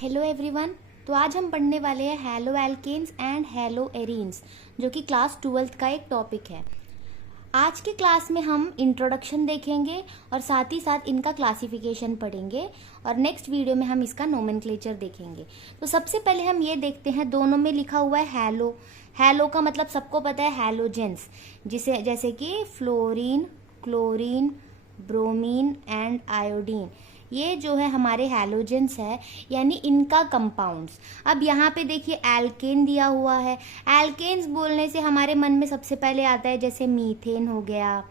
Hello everyone. तो आज हम पढ़ने वाले हैं haloalkanes and haloarenes, जो कि क्लास 12th का एक टॉपिक है। आज के क्लास में हम इंट्रोडक्शन देखेंगे और साथ ही साथ इनका क्लासिफिकेशन पढ़ेंगे और नेक्स्ट वीडियो में हम इसका नोमेनक्लेचर देखेंगे। तो सबसे पहले हम ये देखते हैं, दोनों में लिखा हुआ है हैलो। हैलो का मतलब सबको पता है हैलोजेंस, जैसे कि fluorine, chlorine, bromine and iodine. ये जो है हमारे हैलोजेंस है, यानी इनका कंपाउंड्स। अब यहाँ पे देखिए एल्केन दिया हुआ है। एल्केन्स बोलने से हमारे मन में सबसे पहले आता है जैसे मीथेन हो गया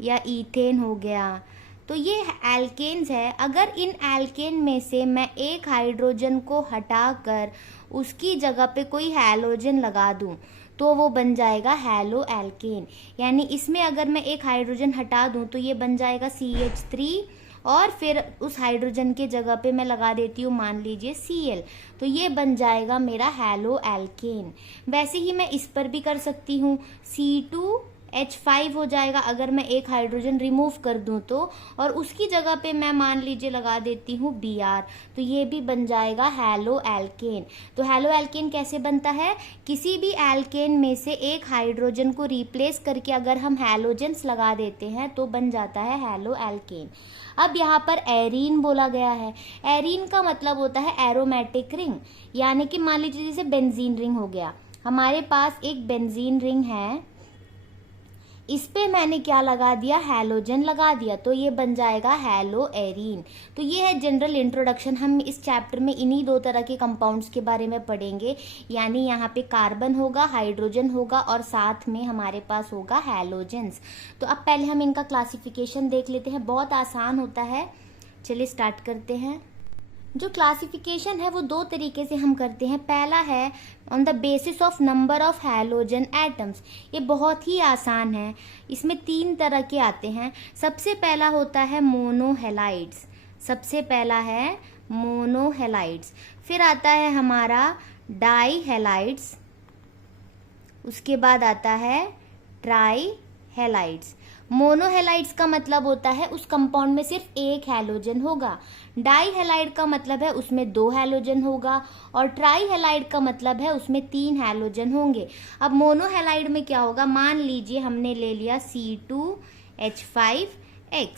या ईथेन हो गया, तो ये एल्केन्स है। अगर इन एल्केन में से मैं एक हाइड्रोजन को हटाकर उसकी जगह पे कोई हैलोजन लगा दूं तो वो बन जाएगा हैलो एल्केन। यानी इसमें अगर मैं एक हाइड्रोजन हटा दूं तो ये बन जाएगा CH3 और फिर उस हाइड्रोजन के जगह पे मैं लगा देती हूँ मान लीजिए Cl, तो ये बन जाएगा मेरा हैलो एल्केन। वैसे ही मैं इस पर भी कर सकती हूँ, C2H5 हो जाएगा अगर मैं एक हाइड्रोजन रिमूव कर दूं तो, और उसकी जगह पे मैं मान लीजिए लगा देती हूँ Br, तो ये भी बन जाएगा हैलो एल्केन। तो हैलो एल्केन कैसे बनता है? किसी भी एल्केन में से एक हाइड्रोजन को रिप्लेस करके अगर हम हैलोजेंस लगा देते हैं तो बन जाता है हैलो एल्केन। अब यहाँ पर एरीन बोला गया है। एरीन का मतलब होता है एरोमेटिक रिंग, यानी कि मान लीजिए जैसे बेंजीन रिंग हो गया, हमारे पास एक बेंजीन रिंग है, इस पे मैंने क्या लगा दिया, हैलोजन लगा दिया, तो ये बन जाएगा हैलो एरीन। तो ये है जनरल इंट्रोडक्शन। हम इस चैप्टर में इन्हीं दो तरह के कंपाउंड्स के बारे में पढ़ेंगे, यानी यहाँ पे कार्बन होगा, हाइड्रोजन होगा और साथ में हमारे पास होगा हैलोजेंस। तो अब पहले हम इनका क्लासिफिकेशन देख लेते हैं, बहुत आसान होता है। चलिए स्टार्ट करते हैं। जो क्लासिफिकेशन है वो दो तरीके से हम करते हैं। पहला है on the basis of number of halogen atoms. ये बहुत ही आसान है, इसमें 3 तरह के आते हैं। सबसे पहला होता है मोनोहेलाइड्स, सबसे पहला है मोनोहेलाइड्स। फिर आता है हमारा डाईहेलाइड्स, उसके बाद आता है ट्राईहेलाइड्स। मोनोहेलाइड्स का मतलब होता है उस कंपाउंड में सिर्फ एक हैलोजन होगा। डाईहेलाइड का मतलब है उसमें 2 हैलोजन होगा और ट्राईहेलाइड का मतलब है उसमें 3 हैलोजन होंगे। अब मोनोहेलाइड में क्या होगा, मान लीजिए हमने ले लिया C2H5X,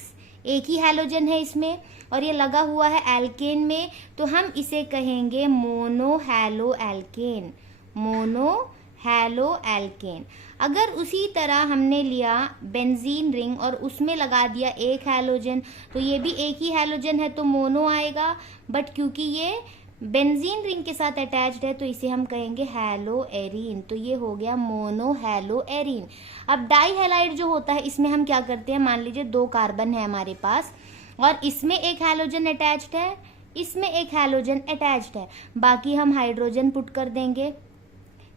एक ही हैलोजन है इसमें और ये लगा हुआ है एल्केन में, तो हम इसे कहेंगे मोनोहेलो एल्केन, मोनोहेलो एल्केन। अगर उसी तरह हमने लिया बेंजीन रिंग और उसमें लगा दिया एक हैलोजन, तो ये भी एक ही हैलोजन है तो मोनो आएगा, बट क्योंकि ये बेंजीन रिंग के साथ अटैच्ड है तो इसे हम कहेंगे हैलो एरीन। तो ये हो गया मोनो हैलो एरीन। अब डाईहेलाइड जो होता है इसमें हम क्या करते हैं, मान लीजिए 2 कार्बन है हमारे पास और इसमें एक हैलोजन अटैच्ड है, इसमें एक हैलोजन अटैच्ड है, बाकी हम हाइड्रोजन पुट कर देंगे,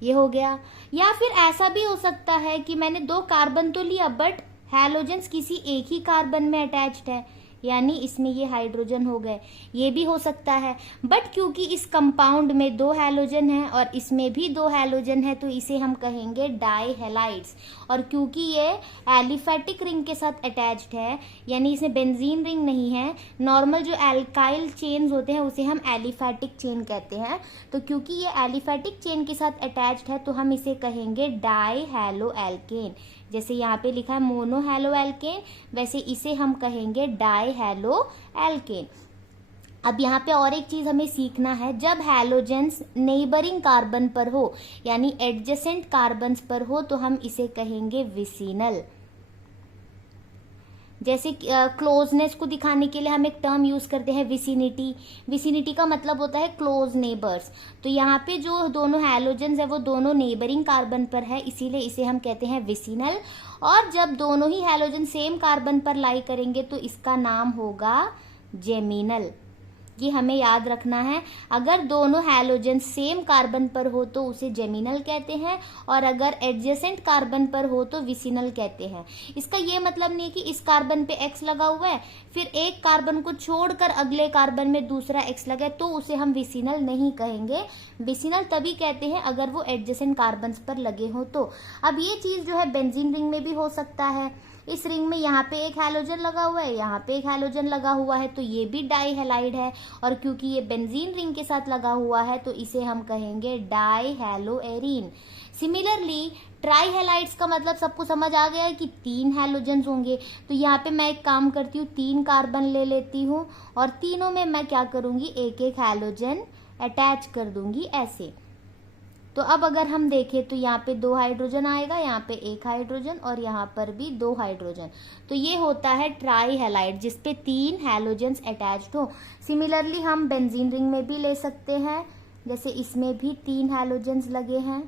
ये हो गया। या फिर ऐसा भी हो सकता है कि मैंने 2 कार्बन तो लिया बट हैलोजेंस किसी एक ही कार्बन में अटैच्ड है, यानी इसमें ये हाइड्रोजन हो गए, ये भी हो सकता है। बट क्योंकि इस कंपाउंड में 2 हैलोजन है और इसमें भी 2 हैलोजन है तो इसे हम कहेंगे डाईहेलाइड्स। और क्योंकि ये एलिफेटिक रिंग के साथ अटैच्ड है, यानी इसमें बेंजीन रिंग नहीं है, नॉर्मल जो एल्काइल चेन्स होते हैं उसे हम एलिफेटिक चेन कहते हैं, तो क्योंकि ये एलिफेटिक चेन के साथ अटैच्ड है तो हम इसे कहेंगे डाईहेलो एल्केन। जैसे यहाँ पे लिखा है मोनोहेलो एल्केन, वैसे इसे हम कहेंगे डाईहेलो एल्केन। अब यहाँ पे और एक चीज हमें सीखना है, जब हैलोजेंस नेबरिंग कार्बन पर हो यानी एडजेसेंट कार्बन्स पर हो तो हम इसे कहेंगे विसिनल। जैसे क्लोजनेस को दिखाने के लिए हम एक टर्म यूज करते हैं विसिनिटी। विसिनिटी का मतलब होता है क्लोज नेबर्स। तो यहाँ पे जो दोनों हैलोजेंस है वो दोनों नेबरिंग कार्बन पर है, इसीलिए इसे हम कहते हैं विसिनल। और जब दोनों ही हैलोजन सेम कार्बन पर लाई करेंगे तो इसका नाम होगा जेमिनल। ये हमें याद रखना है, अगर दोनों हैलोजन सेम कार्बन पर हो तो उसे जेमिनल कहते हैं और अगर एडजेसेंट कार्बन पर हो तो विसिनल कहते हैं। इसका ये मतलब नहीं कि इस कार्बन पे X लगा हुआ है फिर एक कार्बन को छोड़कर अगले कार्बन में दूसरा X लगा तो उसे हम विसिनल नहीं कहेंगे। विसिनल तभी कहते हैं अगर वो एडजेसेंट कार्बन पर लगे हो तो। अब ये चीज जो है बेंजीन रिंग में भी हो सकता है, इस रिंग में यहाँ पे एक हैलोजन लगा हुआ है, यहाँ पे एक हैलोजन लगा हुआ है, तो ये भी डाई हैलाइड है। और क्योंकि ये बेंजीन रिंग के साथ लगा हुआ है तो इसे हम कहेंगे डाई हैलोएरीन। सिमिलरली ट्राई हैलाइड्स का मतलब सबको समझ आ गया है कि 3 हैलोजन्स होंगे। तो यहाँ पे मैं एक काम करती हूँ, 3 कार्बन ले लेती हूँ और तीनों में मैं क्या करूँगी, एक एक हैलोजन अटैच कर दूंगी ऐसे। तो अब अगर हम देखें तो यहाँ पे 2 हाइड्रोजन आएगा, यहाँ पे 1 हाइड्रोजन और यहाँ पर भी 2 हाइड्रोजन। तो ये होता है ट्राई हैलाइड जिसपे 3 हैलोजन्स अटैच्ड हो। सिमिलरली हम बेंजीन रिंग में भी ले सकते हैं, जैसे इसमें भी 3 हैलोजन्स लगे हैं,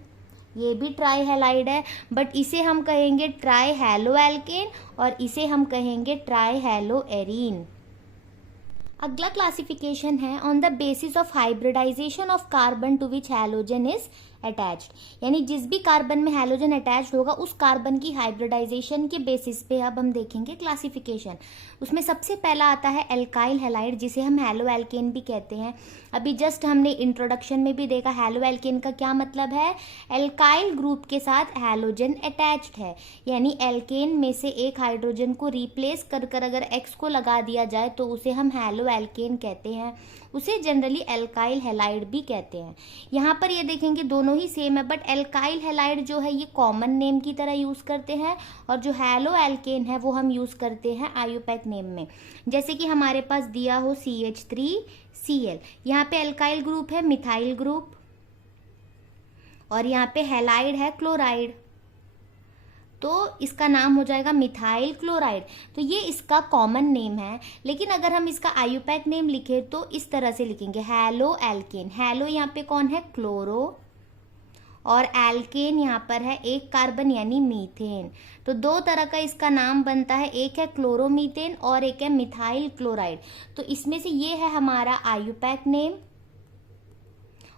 ये भी ट्राई हैलाइड है, बट इसे हम कहेंगे ट्राई हैलोएल्केन और इसे हम कहेंगे ट्राई हैलोएरीन। अगला क्लासिफिकेशन है on the basis of hybridisation of carbon to which halogen is attached, यानी जिस भी कार्बन में हैलोजन अटैच्ड होगा उस कार्बन की हाइब्रिडाइजेशन के बेसिस पे अब हम देखेंगे क्लासिफिकेशन। उसमें सबसे पहला आता है एल्काइल हैलाइड जिसे हम हैलोएल्केन भी कहते हैं। अभी जस्ट हमने इंट्रोडक्शन में भी देखा हैलोएल्केन का क्या मतलब है, एल्काइल ग्रुप के साथ हैलोजन अटैच्ड है, यानी एल्केन में से एक हाइड्रोजन को रिप्लेस कर कर अगर एक्स को लगा दिया जाए तो उसे हम हैलोएल्केन कहते हैं। उसे जनरली एल्काइल हैलाइड भी कहते हैं। यहाँ पर ये देखेंगे दोनों ही सेम है, बट एल्काइल हैलाइड जो है ये कॉमन नेम की तरह यूज करते हैं और जो हैलोएल्केन है वो हम यूज करते हैं आयुपैक नेम में। जैसे कि हमारे पास दिया हो CH3Cl, यहाँ पे एल्काइल ग्रुप है मिथाइल ग्रुप और यहाँ पे हैलाइड है क्लोराइड, तो इसका नाम हो जाएगा मिथाइल क्लोराइड। तो ये इसका कॉमन नेम है, लेकिन अगर हम इसका आयुपैक नेम लिखे तो इस तरह से लिखेंगे हैलोएल्केन। हैलो यहाँ पे कौन है, क्लोरो, और एल्केन यहाँ पर है एक कार्बन यानी मीथेन। तो 2 तरह का इसका नाम बनता है, एक है क्लोरोमीथेन और एक है मिथाइल क्लोराइड। तो इसमें से ये है हमारा आयुपैक नेम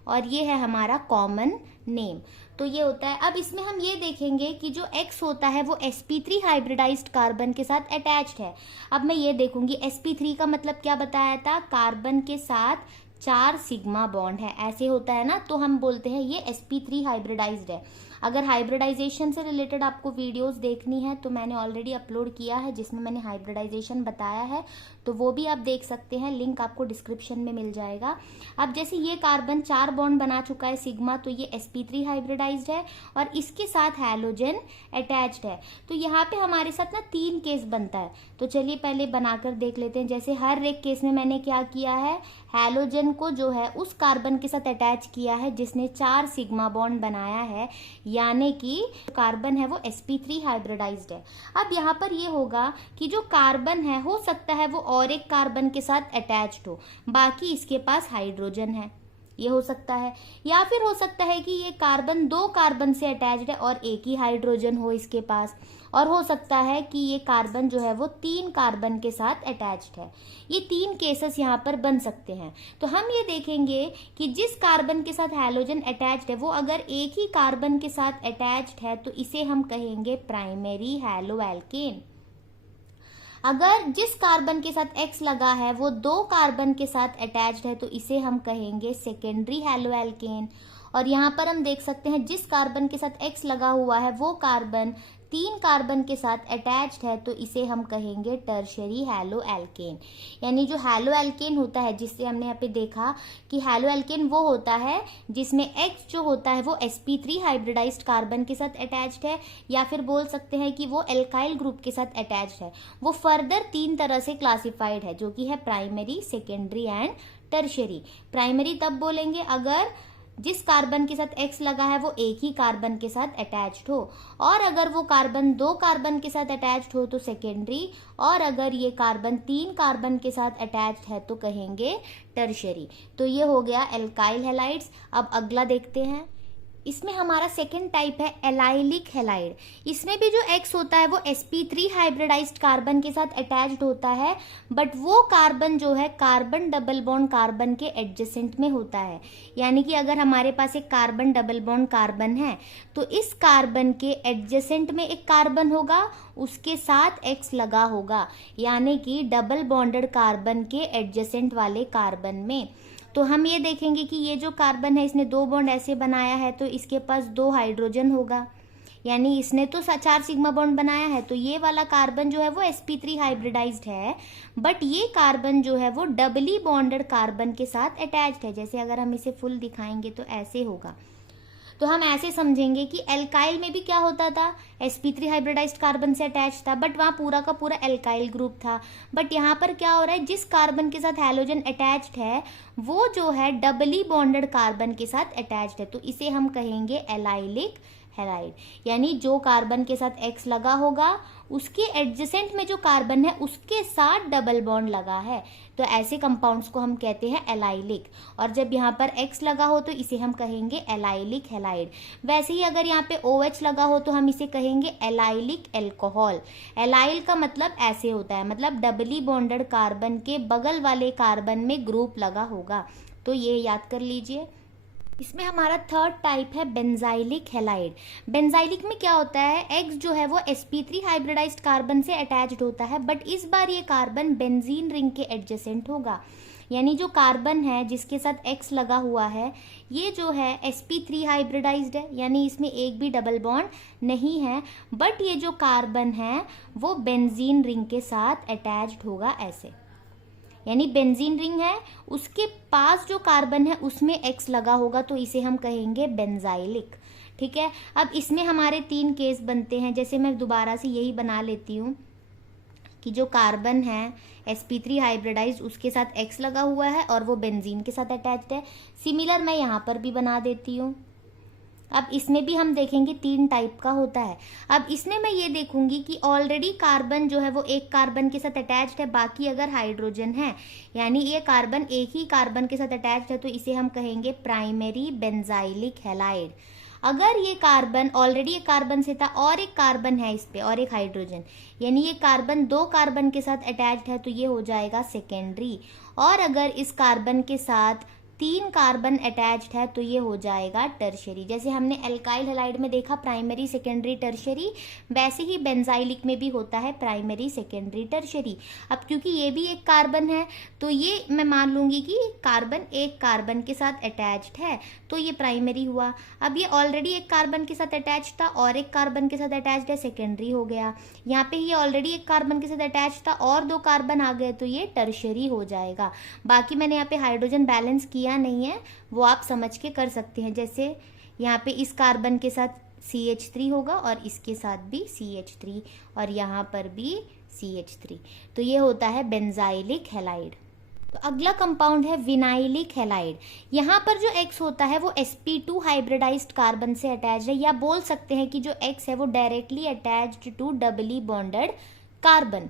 और ये है हमारा कॉमन नेम। तो ये होता है। अब इसमें हम ये देखेंगे कि जो X होता है वो sp3 हाइब्रिडाइज्ड कार्बन के साथ अटैच्ड है। अब मैं ये देखूंगी sp3 का मतलब क्या बताया था, कार्बन के साथ 4 सिग्मा बॉन्ड है, ऐसे होता है ना, तो हम बोलते हैं ये sp3 हाइब्रिडाइज्ड है। अगर हाइब्रिडाइजेशन से रिलेटेड आपको वीडियोस देखनी है तो मैंने ऑलरेडी अपलोड किया है जिसमें मैंने हाइब्रिडाइजेशन बताया है, तो वो भी आप देख सकते हैं, लिंक आपको डिस्क्रिप्शन में मिल जाएगा। अब जैसे ये कार्बन 4 बॉन्ड बना चुका है सिग्मा, तो ये sp3 हाइब्रिडाइज्ड है और इसके साथ हैलोजन अटैच्ड है। तो यहाँ पे हमारे साथ ना 3 केस बनता है, तो चलिए पहले बनाकर देख लेते हैं। जैसे हर एक केस में मैंने क्या किया है, हैलोजन को जो है उस कार्बन के साथ अटैच किया है जिसने 4 सिग्मा बॉन्ड बनाया है, यानी कि कार्बन है वो sp3 हाइब्रिडाइज्ड है। अब यहाँ पर ये होगा कि जो कार्बन है हो सकता है वो और एक कार्बन के साथ अटैच्ड हो, बाकी इसके पास हाइड्रोजन है, ये हो सकता है। या फिर हो सकता है कि ये कार्बन 2 कार्बन से अटैच्ड है और एक ही हाइड्रोजन हो इसके पास, और हो सकता है कि ये कार्बन जो है वो 3 कार्बन के साथ अटैच्ड है। ये 3 केसेस यहाँ पर बन सकते हैं। तो हम ये देखेंगे कि जिस कार्बन के साथ हैलोजन अटैच्ड है वो अगर एक ही कार्बन के साथ अटैच्ड है तो इसे हम कहेंगे प्राइमरी हैलोएल्केन। अगर जिस कार्बन के साथ X लगा है वो 2 कार्बन के साथ अटैच्ड है तो इसे हम कहेंगे सेकेंडरी हैलोएल्केन। और यहाँ पर हम देख सकते हैं जिस कार्बन के साथ X लगा हुआ है वो कार्बन 3 कार्बन के साथ अटैच्ड है तो इसे हम कहेंगे टर्शियरी हैलोएल्केन। यानी जो हैलोएल्केन होता है, जिससे हमने यहाँ पे देखा कि हैलोएल्केन वो होता है जिसमें X जो होता है वो sp3 हाइब्रिडाइज्ड कार्बन के साथ अटैच्ड है, या फिर बोल सकते हैं कि वो एल्काइल ग्रुप के साथ अटैच्ड है। वो फर्दर 3 तरह से क्लासिफाइड है, जो कि है primary, secondary and tertiary. Primary तब बोलेंगे अगर जिस कार्बन के साथ X लगा है वो एक ही कार्बन के साथ अटैच्ड हो, और अगर वो कार्बन 2 कार्बन के साथ अटैच्ड हो तो सेकेंडरी, और अगर ये कार्बन 3 कार्बन के साथ अटैच्ड है तो कहेंगे टर्शियरी। तो ये हो गया एल्काइल हैलाइड्स। अब अगला देखते हैं। इसमें हमारा सेकेंड टाइप है एलाइलिक हैलाइड। इसमें भी जो X होता है वो sp3 हाइब्रिडाइज्ड कार्बन के साथ अटैच्ड होता है, बट वो कार्बन जो है कार्बन डबल बॉन्ड कार्बन के एडजेसेंट में होता है। यानी कि अगर हमारे पास एक कार्बन डबल बॉन्ड कार्बन है तो इस कार्बन के एडजेसेंट में एक कार्बन होगा, उसके साथ X लगा होगा, यानी कि डबल बॉन्डेड कार्बन के एडजेसेंट वाले कार्बन में। तो हम ये देखेंगे कि ये जो कार्बन है इसने 2 बॉन्ड ऐसे बनाया है तो इसके पास 2 हाइड्रोजन होगा, यानी इसने तो 4 सिग्मा बॉन्ड बनाया है, तो ये वाला कार्बन जो है वो sp3 हाइब्रिडाइज्ड है, बट ये कार्बन जो है वो डबली बॉन्डेड कार्बन के साथ अटैच्ड है। जैसे अगर हम इसे फुल दिखाएंगे तो ऐसे होगा, तो हम ऐसे समझेंगे कि एल्काइल में भी क्या होता था, sp3 हाइब्रिडाइज्ड कार्बन से अटैच था, बट वहाँ पूरा का पूरा एल्काइल ग्रुप था। बट यहाँ पर क्या हो रहा है, जिस कार्बन के साथ हैलोजन अटैच्ड है वो जो है डबली बॉन्डेड कार्बन के साथ अटैच्ड है, तो इसे हम कहेंगे एलाइलिक हैलाइड। यानी जो कार्बन के साथ X लगा होगा उसके एडजेसेंट में जो कार्बन है उसके साथ डबल बॉन्ड लगा है, तो ऐसे कंपाउंड्स को हम कहते हैं एलाइलिक। और जब यहाँ पर X लगा हो तो इसे हम कहेंगे एलाइलिक हैलाइड। वैसे ही अगर यहाँ पे OH लगा हो तो हम इसे कहेंगे एलाइलिक एल्कोहल। एलाइल का मतलब ऐसे होता है, मतलब डबली बॉन्डेड कार्बन के बगल वाले कार्बन में ग्रुप लगा होगा, तो ये याद कर लीजिए। इसमें हमारा थर्ड टाइप है बेंजाइलिक हैलाइड। बेंजाइलिक में क्या होता है, X जो है वो sp3 हाइब्रिडाइज्ड कार्बन से अटैच्ड होता है, बट इस बार ये कार्बन बेंजीन रिंग के एडजेसेंट होगा। यानी जो कार्बन है जिसके साथ X लगा हुआ है ये जो है sp3 हाइब्रिडाइज्ड है, यानी इसमें एक भी डबल बॉन्ड नहीं है, बट ये जो कार्बन है वो बेंजीन रिंग के साथ अटैच्ड होगा ऐसे। यानी बेंजीन रिंग है, उसके पास जो कार्बन है उसमें X लगा होगा, तो इसे हम कहेंगे बेंजाइलिक। ठीक है, अब इसमें हमारे 3 केस बनते हैं। जैसे मैं दोबारा से यही बना लेती हूँ कि जो कार्बन है sp3 हाइब्रिडाइज्ड उसके साथ X लगा हुआ है और वो बेंजीन के साथ अटैच्ड है। सिमिलर मैं यहाँ पर भी बना देती हूँ। अब इसमें भी हम देखेंगे 3 टाइप का होता है। अब इसमें मैं ये देखूंगी कि ऑलरेडी कार्बन जो है वो एक कार्बन के साथ अटैच्ड है, बाकी अगर हाइड्रोजन है, यानी ये कार्बन एक ही कार्बन के साथ अटैच्ड है, तो इसे हम कहेंगे प्राइमरी बेंजाइलिक हैलाइड। अगर ये कार्बन ऑलरेडी एक कार्बन से था और एक कार्बन है इस पे और एक हाइड्रोजन, यानी ये कार्बन 2 कार्बन के साथ अटैच्ड है, तो ये हो जाएगा सेकेंडरी। और अगर इस कार्बन के साथ 3 कार्बन अटैच्ड है तो ये हो जाएगा टर्शरी। जैसे हमने एल्काइल हैलाइड में देखा प्राइमरी सेकेंडरी टर्शरी, वैसे ही बेंजाइलिक में भी होता है प्राइमरी सेकेंडरी टर्शरी। अब क्योंकि ये भी एक कार्बन है तो ये मैं मान लूंगी कि कार्बन एक कार्बन के साथ अटैच्ड है, तो ये प्राइमरी हुआ। अब ये ऑलरेडी एक कार्बन के साथ अटैच्ड था और एक कार्बन के साथ अटैच्ड है, सेकेंडरी हो गया। यहाँ पे ये ऑलरेडी एक कार्बन के साथ अटैच्ड था और 2 कार्बन आ गए, तो ये टर्शरी हो जाएगा। बाकी मैंने यहाँ पे हाइड्रोजन बैलेंस किया नहीं है, वो आप समझ के कर सकते हैं। जैसे यहाँ पे इस कार्बन के साथ CH3 होगा और इसके साथ भी CH3 और यहाँ पर भी CH3, तो ये होता है बेंजाइलिक हैलाइड। तो अगला कंपाउंड है विनाइलिक हैलाइड। यहाँ पर जो X होता है वो sp2 हाइब्रिडाइज्ड कार्बन से अटैच्ड है, या बोल सकते हैं कि जो X है वो directly attached to doubly bonded carbon.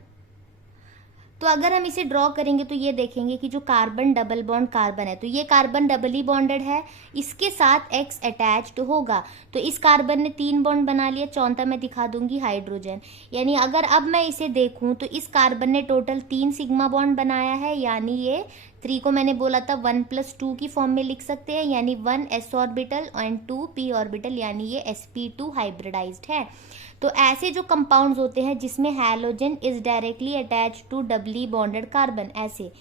तो अगर हम इसे ड्रॉ करेंगे तो ये देखेंगे कि जो कार्बन डबल बॉन्ड कार्बन है, तो ये कार्बन डबली बॉन्डेड है, इसके साथ X अटैच्ड होगा, तो इस कार्बन ने 3 बॉन्ड बना लिया, चौथा मैं दिखा दूंगी हाइड्रोजन। यानी अगर अब मैं इसे देखूं तो इस कार्बन ने टोटल 3 सिग्मा बॉन्ड बनाया है, यानी ये 3 को मैंने बोला था 1+2 की फॉर्म में लिख सकते हैं, यानी 1 s orbital and 2 p orbital, यानी ये sp2 हाइब्रिडाइज्ड है। तो ऐसे जो कंपाउंड्स होते हैं जिसमें halogen is directly attached to doubly bonded carbon, ऐसे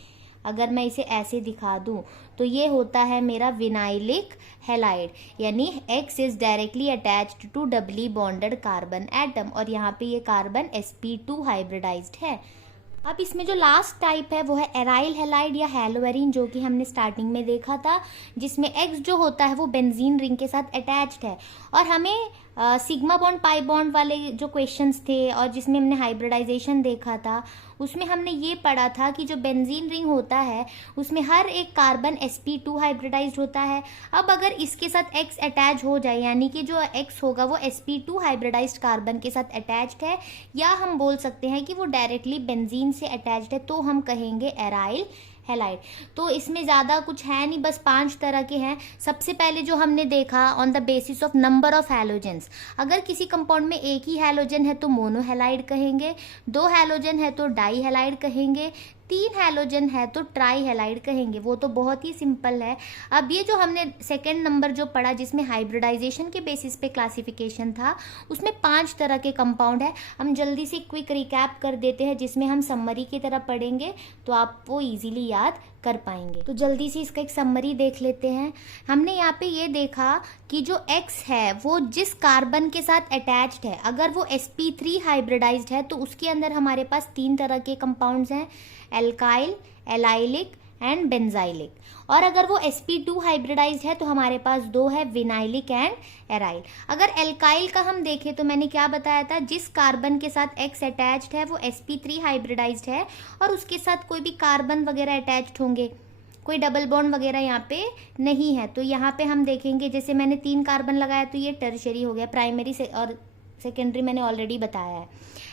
अगर मैं इसे ऐसे दिखा दूं तो ये होता है मेरा विनाइलिक हैलाइड। यानी X is directly attached to doubly bonded carbon atom, और यहाँ पे ये कार्बन sp2 हाइब्रिडाइज्ड है। अब इसमें जो लास्ट टाइप है वो है एराइल हैलाइड या हैलोएरीन, जो कि हमने स्टार्टिंग में देखा था, जिसमें X जो होता है वो बेंजीन रिंग के साथ अटैच्ड है। और हमें सिग्मा बॉन्ड पाई बॉन्ड वाले जो क्वेश्चंस थे और जिसमें हमने हाइब्रिडाइजेशन देखा था, उसमें हमने ये पढ़ा था कि जो बेंजीन रिंग होता है उसमें हर एक कार्बन sp2 हाइब्रिडाइज्ड होता है। अब अगर इसके साथ X अटैच हो जाए, यानी कि जो X होगा वो sp2 हाइब्रिडाइज्ड कार्बन के साथ अटैच्ड है, या हम बोल सकते हैं कि वो डायरेक्टली बेंजीन से अटैच्ड है, तो हम कहेंगे एराइल हैलाइड। तो इसमें ज़्यादा कुछ है नहीं, बस 5 तरह के हैं। सबसे पहले जो हमने देखा on the basis of number of halogens, अगर किसी कंपाउंड में एक ही हैलोजन है तो मोनोहैलाइड कहेंगे, 2 हैलोजन है तो डाई हैलाइड कहेंगे, 3 हैलोजन है तो ट्राई हैलाइड कहेंगे। वो तो बहुत ही सिंपल है। अब ये जो हमने सेकेंड नंबर जो पढ़ा जिसमें हाइब्रिडाइजेशन के बेसिस पे क्लासिफिकेशन था, उसमें 5 तरह के कंपाउंड है। हम जल्दी से क्विक रिकैप कर देते हैं जिसमें हम समरी की तरह पढ़ेंगे तो आप वो इजीली याद कर पाएंगे। तो जल्दी से इसका एक समरी देख लेते हैं। हमने यहाँ पे ये देखा कि जो X है वो जिस कार्बन के साथ अटैच्ड है, अगर वो sp3 हाइब्रिडाइज्ड है तो उसके अंदर हमारे पास 3 तरह के कंपाउंड्स हैं, एल्काइल, एलाइलिक एंड बेंजाइलिक। और अगर वो sp2 हाइब्रिडाइज्ड है तो हमारे पास 2 है, विनाइलिक एंड एराइल। अगर एल्काइल का हम देखें तो मैंने क्या बताया था, जिस कार्बन के साथ X अटैच्ड है वो sp3 हाइब्रिडाइज्ड है और उसके साथ कोई भी कार्बन वगैरह अटैच्ड होंगे, कोई डबल बॉन्ड वगैरह यहाँ पे नहीं है। तो यहाँ पे हम देखेंगे, जैसे मैंने 3 कार्बन लगाया तो ये टर्शरी हो गया, प्राइमरी से और सेकेंडरी मैंने ऑलरेडी बताया है।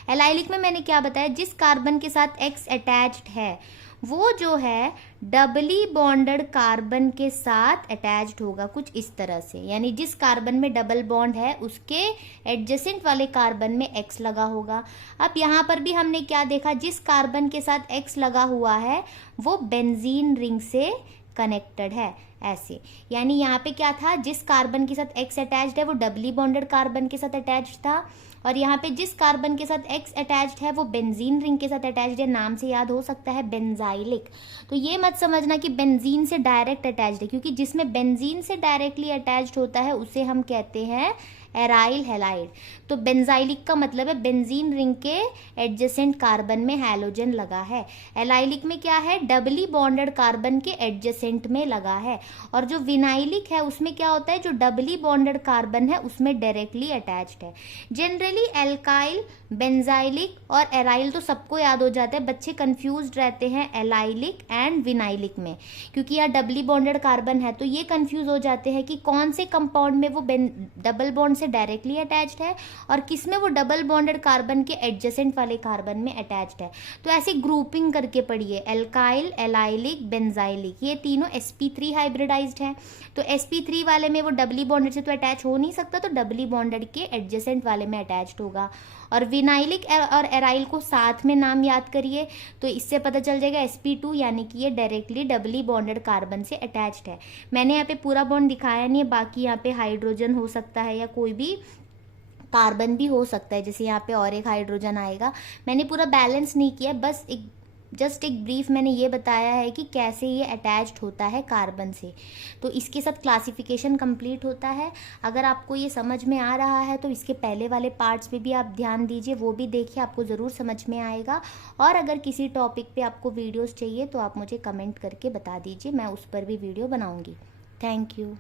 एलाइलिक में मैंने क्या बताया, जिस कार्बन के साथ X अटैच्ड है वो जो है डबली बॉन्डेड कार्बन के साथ अटैच्ड होगा, कुछ इस तरह से। यानी जिस कार्बन में डबल बॉन्ड है उसके एडजेसेंट वाले कार्बन में X लगा होगा। अब यहाँ पर भी हमने क्या देखा, जिस कार्बन के साथ X लगा हुआ है वो बेंजीन रिंग से कनेक्टेड है, ऐसे। यानी यहाँ पे क्या था, जिस कार्बन के साथ X अटैच्ड है वो डबली बॉन्डेड कार्बन के साथ अटैच्ड था, और यहाँ पे जिस कार्बन के साथ X अटैच्ड है वो बेंजीन रिंग के साथ अटैच्ड है, नाम से याद हो सकता है बेंजाइलिक। तो ये मत समझना कि बेंजीन से डायरेक्ट अटैच्ड है, क्योंकि जिसमें बेंजीन से डायरेक्टली अटैच्ड होता है उसे हम कहते हैं एराइल हैलाइड। तो बेंजाइलिक का मतलब है बेंजीन रिंग के एडजेसेंट कार्बन में हैलोजन लगा है। एलाइलिक में क्या है, डबली बॉन्डेड कार्बन के एडजेसेंट में लगा है। और जो विनाइलिक है उसमें क्या होता है, जो डबली बॉन्डेड कार्बन है उसमें डायरेक्टली अटैच्ड है। जनरली एल्काइल, बेंजाइलिक और एराइल तो सबको याद हो जाता है, बच्चे कंफ्यूज्ड रहते हैं एलाइलिक एंड विनाइलिक में, क्योंकि यहाँ डबली बॉन्डेड कार्बन है तो ये कंफ्यूज हो जाते हैं कि कौन से कंपाउंड में वो डबल बॉन्ड से डायरेक्टली अटैच्ड है और किसमें वो डबल बॉन्डेड कार्बन के एडजेसेंट वाले कार्बन में अटैच्ड है। तो ऐसे ग्रुपिंग करके पढ़िए, एल्काइल, एलाइलिक, बेंजाइलिक, ये तीनों sp3 हाइब्रिडाइज्ड है। तो sp3 वाले में वो डबली बॉन्डेड से तो अटैच हो नहीं सकता, तो डबली बॉन्डेड के एडजेसेंट वाले में अटैच्ड होगा। और विनाइलिक और एराइल को साथ में नाम याद करिए तो इससे पता चल जाएगा sp2 यानी कि ये डायरेक्टली डबली बॉन्डेड कार्बन से अटैच्ड है। मैंने यहाँ पे पूरा बॉन्ड दिखाया नहीं है, बाकी यहाँ पे हाइड्रोजन हो सकता है या कोई भी कार्बन भी हो सकता है, जैसे यहाँ पे और एक हाइड्रोजन आएगा। मैंने पूरा बैलेंस नहीं किया, बस जस्ट एक ब्रीफ मैंने ये बताया है कि कैसे ये अटैच्ड होता है कार्बन से। तो इसके साथ क्लासिफिकेशन कंप्लीट होता है। अगर आपको ये समझ में आ रहा है तो इसके पहले वाले पार्ट्स पे भी आप ध्यान दीजिए, वो भी देखिए, आपको ज़रूर समझ में आएगा। और अगर किसी टॉपिक पे आपको वीडियोस चाहिए तो आप मुझे कमेंट करके बता दीजिए, मैं उस पर भी वीडियो बनाऊँगी। Thank you.